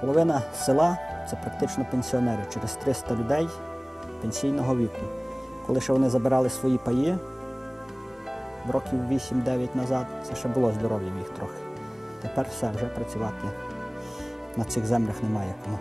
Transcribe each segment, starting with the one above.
Половина села це практично пенсіонери, через 300 людей пенсійного віку. Коли ще вони забирали свої паї років 8-9 назад, це ще було здоров'я в їх трохи. Тепер все, вже працювати на цих землях немає кому.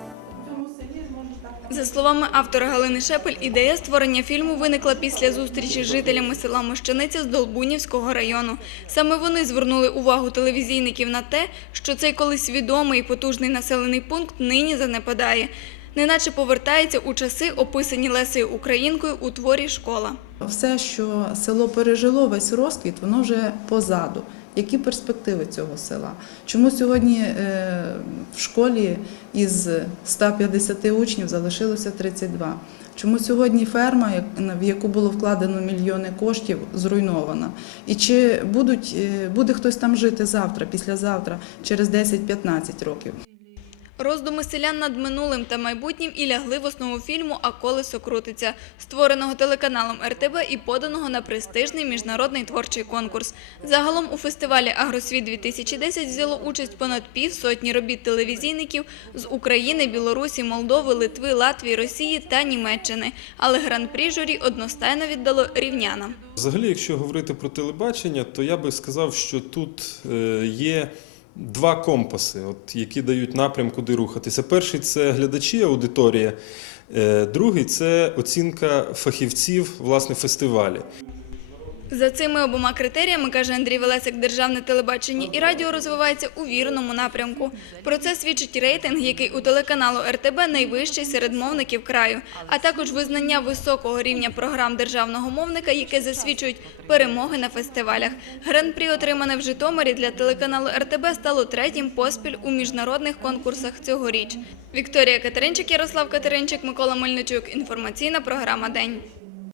За словами автора Галини Шепель, ідея створення фільму виникла після зустрічі з жителями села Мощаниця з Долбунівського району. Саме вони звернули увагу телевізійників на те, що цей колись відомий і потужний населений пункт нині занепадає. Неначе повертається у часи, описані Лесею Українкою у творі Школа. Все, що село пережило, весь розквіт, воно вже позаду. Які перспективи цього села? Чому сьогодні е, в школі із 150 учнів залишилося 32? Чому сьогодні ферма, в яку було вкладено мільйони коштів, зруйнована? І чи будуть, е, буде хтось там жити завтра, післязавтра, через 10-15 років? Роздуми селян над минулим та майбутнім і лягли в основу фільму А колесо крутиться, створеного телеканалом РТБ і поданого на престижний міжнародний творчий конкурс. Загалом у фестивалі Агросвіт 2010 взяло участь понад півсотні робіт телевізійників з України, Білорусі, Молдови, Литви, Латвії, Росії та Німеччини. Але гран-прі журі одностайно віддало рівнянам. Взагалі, якщо говорити про телебачення, то я би сказав, що тут е, є два компаси, от, які дають напрям, куди рухатися. Перший це глядачі, аудиторія, е, другий це оцінка фахівців власне фестивалі. За цими обома критеріями, каже Андрій Велесик, державне телебачення і радіо розвивається у вірному напрямку. Про це свідчить рейтинг, який у телеканалу РТБ найвищий серед мовників краю, а також визнання високого рівня програм державного мовника, яке засвідчують перемоги на фестивалях. Гран-прі, отримане в Житомирі для телеканалу РТБ, стало третім поспіль у міжнародних конкурсах цьогоріч. Вікторія Катеринчик, Ярослав Катеринчик, Микола Мельничук. Інформаційна програма День.